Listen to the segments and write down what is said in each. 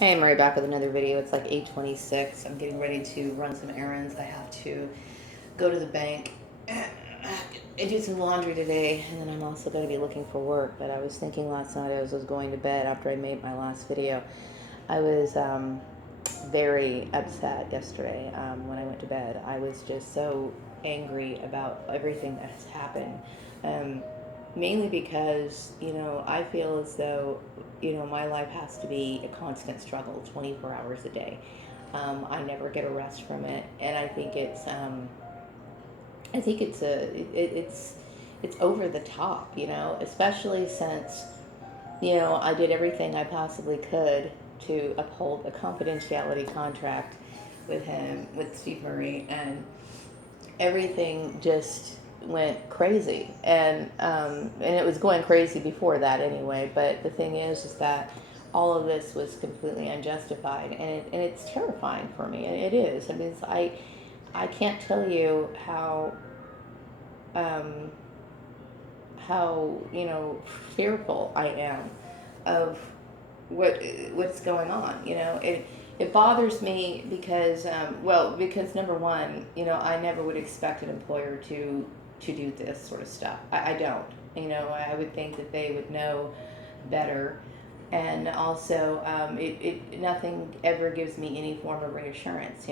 Hey, I'm Mary back with another video. It's like 8:26. I'm getting ready to run some errands. I have to go to the bank and do some laundry today, and then I'm also going to be looking for work. But I was thinking last night as I was going to bed after I made my last video, I was very upset yesterday when I went to bed. I was just so angry about everything that has happened. Um, Mainly because, I feel as though, my life has to be a constant struggle 24 hours a day. I never get a rest from it. And I think it's over the top, especially since, I did everything I possibly could to uphold a confidentiality contract with him, with Steve Murray, and everything just went crazy, and it was going crazy before that anyway. But the thing is that all of this was completely unjustified, and it's terrifying for me. It is. I mean, I can't tell you um, how fearful I am of what's going on. It bothers me because because number one, I never would expect an employer to do this sort of stuff. I don't. I would think that they would know better. And also, it nothing ever gives me any form of reassurance.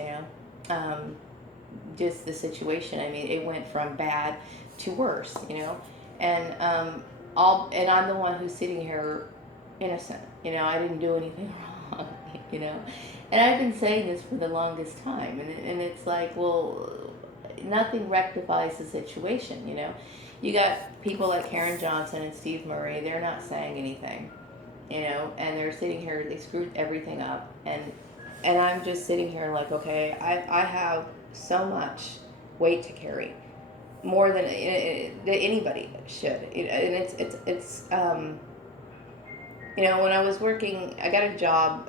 Just the situation. I mean, it went from bad to worse. And and I'm the one who's sitting here innocent. I didn't do anything wrong. You know, and I've been saying this for the longest time, and it's like, well, nothing rectifies the situation. You got people like Karen Johnson and Steve Murray. They're not saying anything. And they're sitting here. They screwed everything up, and I'm just sitting here like, okay, I have so much weight to carry, more than anybody should. And when I was working, I got a job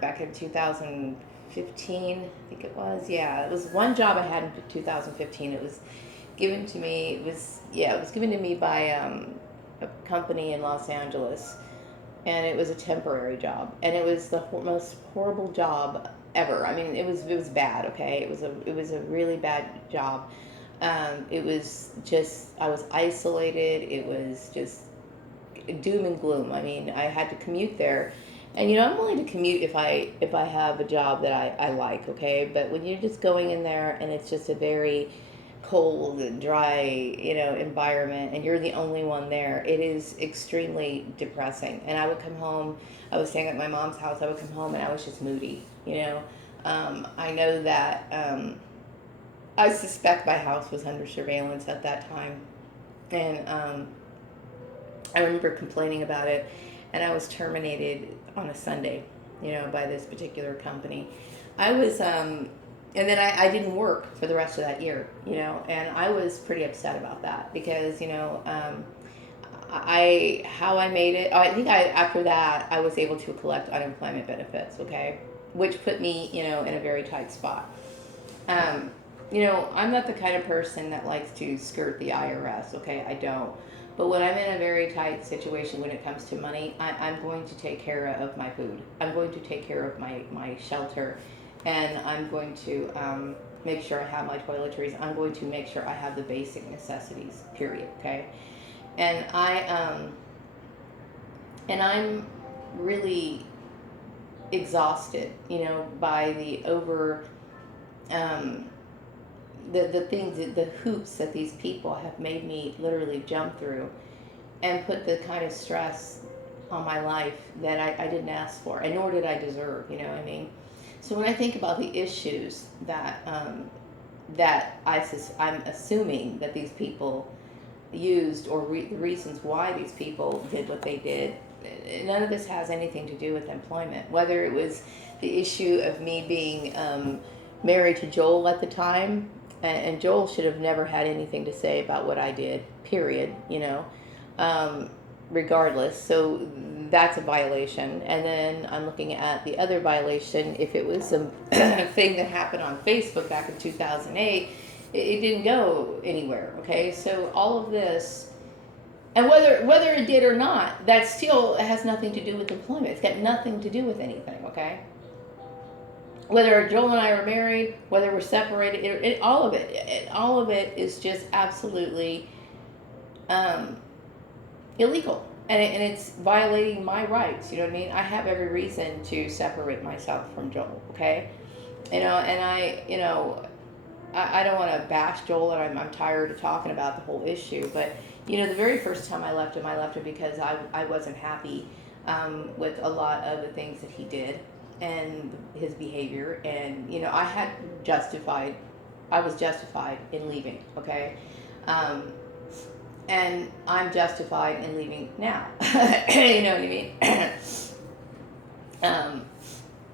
back in 2015, I think it was. Yeah, it was one job I had in 2015. It was given to me. It was given to me by a company in Los Angeles, and it was a temporary job, and it was the most horrible job ever. I mean, it was bad. Okay, it was a really bad job. It was just, I was isolated. It was just doom and gloom. I mean, I had to commute there, and I'm willing to commute if I have a job that I like. Okay, but when you're just going in there and it's just a very cold and dry, environment, and you're the only one there, it is extremely depressing. And I would come home. I was staying at my mom's house. I would come home and I was just moody. I know that. I suspect my house was under surveillance at that time, and I remember complaining about it, and I was terminated on a Sunday, by this particular company. I was, and then I didn't work for the rest of that year, and I was pretty upset about that because, how I made it. I think after that I was able to collect unemployment benefits, okay, which put me, in a very tight spot. Um, I'm not the kind of person that likes to skirt the IRS, okay? I don't. But when I'm in a very tight situation when it comes to money, I'm going to take care of my food. I'm going to take care of my shelter. And I'm going to make sure I have my toiletries. I'm going to make sure I have the basic necessities, period, okay? And I'm really exhausted, by um, the things, the hoops that these people have made me literally jump through, and put the kind of stress on my life that I didn't ask for, and nor did I deserve. You know what I mean? So when I think about the issues that I'm assuming that these people used, or the reasons why these people did what they did, none of this has anything to do with employment. Whether it was the issue of me being married to Joel at the time, and Joel should have never had anything to say about what I did, period, um, regardless. So that's a violation. And then I'm looking at the other violation. If it was a thing that happened on Facebook back in 2008, it didn't go anywhere. Okay, so all of this And whether it did or not, that still has nothing to do with employment. It's got nothing to do with anything, okay? Whether Joel and I are married, whether we're separated, all of it is just absolutely illegal. And it's violating my rights, you know what I mean? I have every reason to separate myself from Joel, okay? And I don't want to bash Joel, and I'm tired of talking about the whole issue, but the very first time I left him because I wasn't happy with a lot of the things that he did and his behavior, and I was justified in leaving, okay? And I'm justified in leaving now. You know what I mean?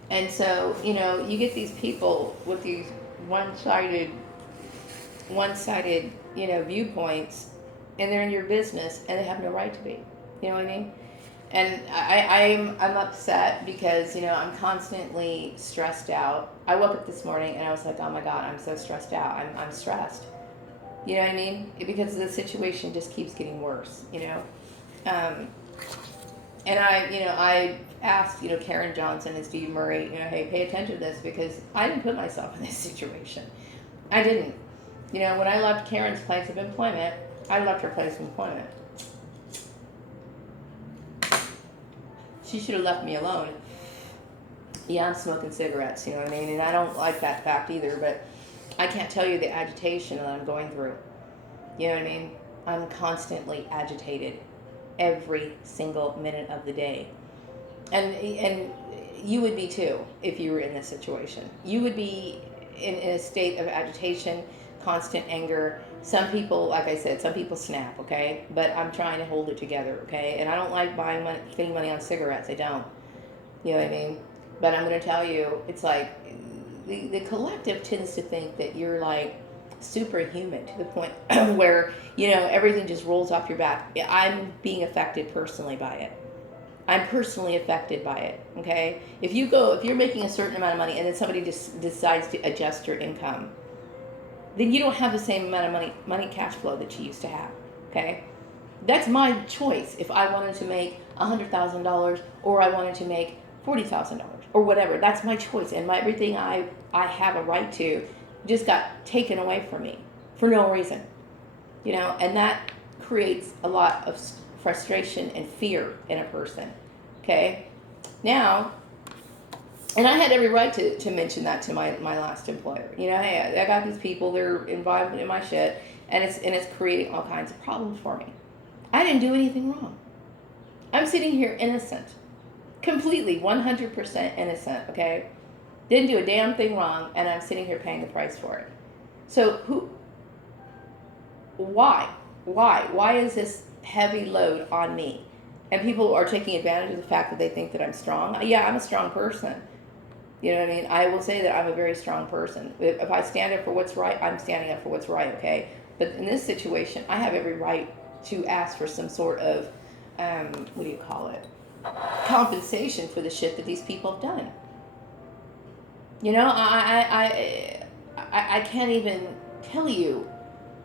And so, you get these people with these one-sided, viewpoints, and they're in your business, and they have no right to be. You know what I mean? And I'm upset because, I'm constantly stressed out. I woke up this morning and I was like, oh my God, I'm so stressed out. I'm stressed. You know what I mean? Because the situation just keeps getting worse, And I asked, Karen Johnson and Steve Murray, hey, pay attention to this, because I didn't put myself in this situation. I didn't. When I left Karen's place of employment, I left her place of employment. She should have left me alone. Yeah, I'm smoking cigarettes, you know what I mean? And I don't like that fact either, but I can't tell you the agitation that I'm going through. You know what I mean? I'm constantly agitated every single minute of the day. And you would be too if you were in this situation. You would be in a state of agitation, constant anger. Some people, like I said, some people snap, okay? But I'm trying to hold it together, okay? And I don't like spending money on cigarettes. I don't. You know what I mean? But I'm going to tell you, it's like the collective tends to think that you're like superhuman to the point where, everything just rolls off your back. I'm being affected personally by it. I'm personally affected by it, okay? If you're making a certain amount of money and then somebody just decides to adjust your income, then you don't have the same amount of money cash flow that you used to have, okay? That's my choice. If I wanted to make $100,000 or I wanted to make $40,000 or whatever, that's my choice. And everything I have a right to just got taken away from me for no reason, and that creates a lot of frustration and fear in a person, okay? Now, and I had every right to mention that to my last employer. Hey, I got these people, they're involved in my shit, and it's creating all kinds of problems for me. I didn't do anything wrong. I'm sitting here innocent. Completely, 100% innocent, okay? Didn't do a damn thing wrong, and I'm sitting here paying the price for it. So why? Why is this heavy load on me? And people are taking advantage of the fact that they think that I'm strong. Yeah, I'm a strong person. You know what I mean? I will say that I'm a very strong person. If I stand up for what's right, I'm standing up for what's right, okay? But in this situation, I have every right to ask for some sort of, compensation for the shit that these people have done. I can't even tell you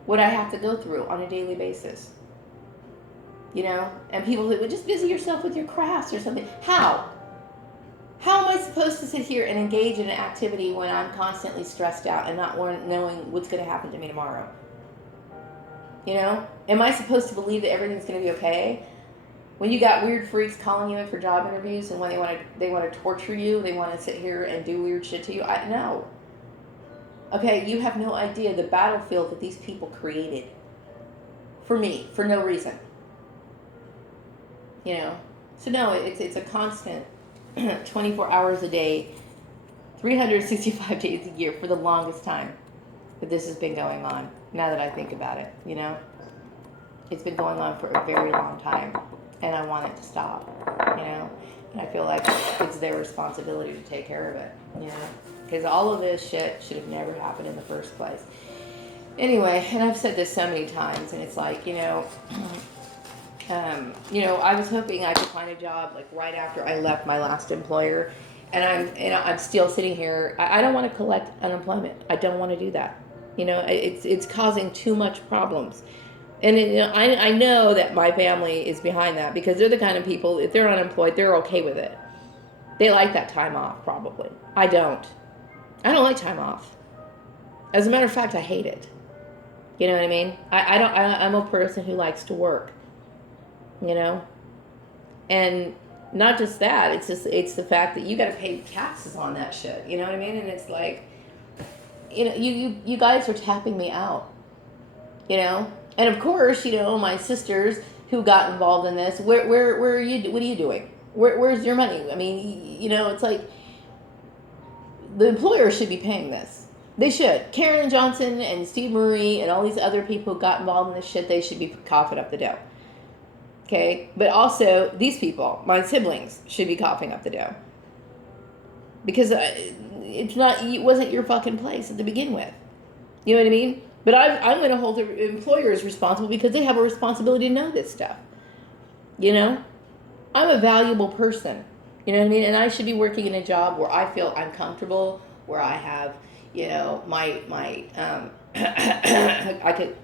what I have to go through on a daily basis. And people that would just busy yourself with your crafts or something. How am I supposed to sit here and engage in an activity when I'm constantly stressed out and not knowing what's going to happen to me tomorrow? Am I supposed to believe that everything's going to be okay? When you got weird freaks calling you in for job interviews, and when they want to torture you, they want to sit here and do weird shit to you. No. Okay, you have no idea the battlefield that these people created for me for no reason. So no, it's a constant 24 hours a day, 365 days a year for the longest time that this has been going on. Now that I think about it, it's been going on for a very long time. And I want it to stop, and I feel like it's their responsibility to take care of it, because all of this shit should have never happened in the first place. Anyway, and I've said this so many times, and it's like, I was hoping I could find a job like right after I left my last employer, and I'm still sitting here. I don't want to collect unemployment. I don't want to do that. It's causing too much problems. And I know that my family is behind that because they're the kind of people, if they're unemployed, they're okay with it. They like that time off, probably. I don't. I don't like time off. As a matter of fact, I hate it. You know what I mean? I don't. I'm a person who likes to work. You know, and not just that. It's the fact that you got to pay taxes on that shit. You know what I mean? And it's like, you guys are tapping me out. You know, and of course, my sisters who got involved in this. Where are you? What are you doing? Where's your money? I mean, it's like the employer should be paying this. They should. Karen Johnson and Steve Murray and all these other people who got involved in this shit, they should be coughing up the dough. Okay? But also, these people, my siblings, should be coughing up the dough. Because it wasn't your fucking place to begin with. You know what I mean? But I'm going to hold the employers responsible because they have a responsibility to know this stuff. I'm a valuable person. You know what I mean? And I should be working in a job where I feel I'm comfortable, where I have, my I could,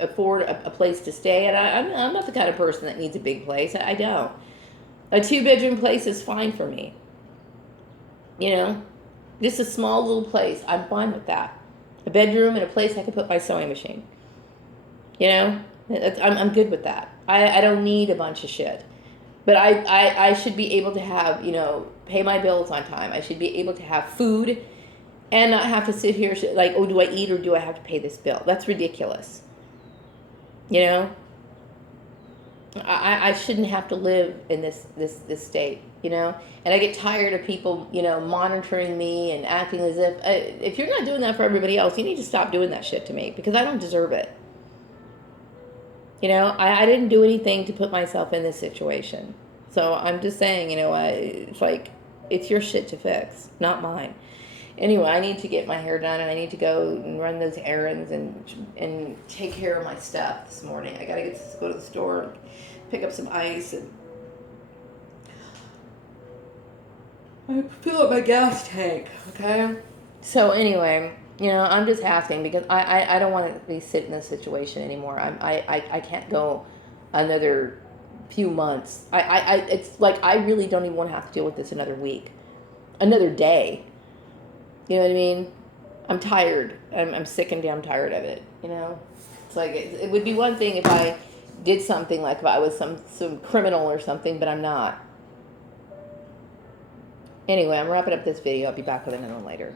afford a place to stay. And I'm not the kind of person that needs a big place. I don't. A 2-bedroom place is fine for me. Just a small little place. I'm fine with that. A bedroom and a place I could put my sewing machine. I'm good with that. I don't need a bunch of shit. But I should be able to have, pay my bills on time. I should be able to have food and not have to sit here like, oh, do I eat or do I have to pay this bill? That's ridiculous. I shouldn't have to live in this state, And I get tired of people, monitoring me and acting as if you're not doing that for everybody else, you need to stop doing that shit to me because I don't deserve it. I didn't do anything to put myself in this situation. So I'm just saying, it's like, it's your shit to fix, not mine. Anyway, I need to get my hair done and I need to go and run those errands and take care of my stuff this morning. I gotta go to the store and pick up some ice and I fill up my gas tank, okay? So anyway, I'm just asking because I don't want to be sitting in this situation anymore. I can't go another few months. It's like I really don't even want to have to deal with this another week, another day. You know what I mean? I'm tired. I'm sick and damn tired of it. It's like it would be one thing if I did something like if I was some criminal or something, but I'm not. Anyway, I'm wrapping up this video. I'll be back with another one later.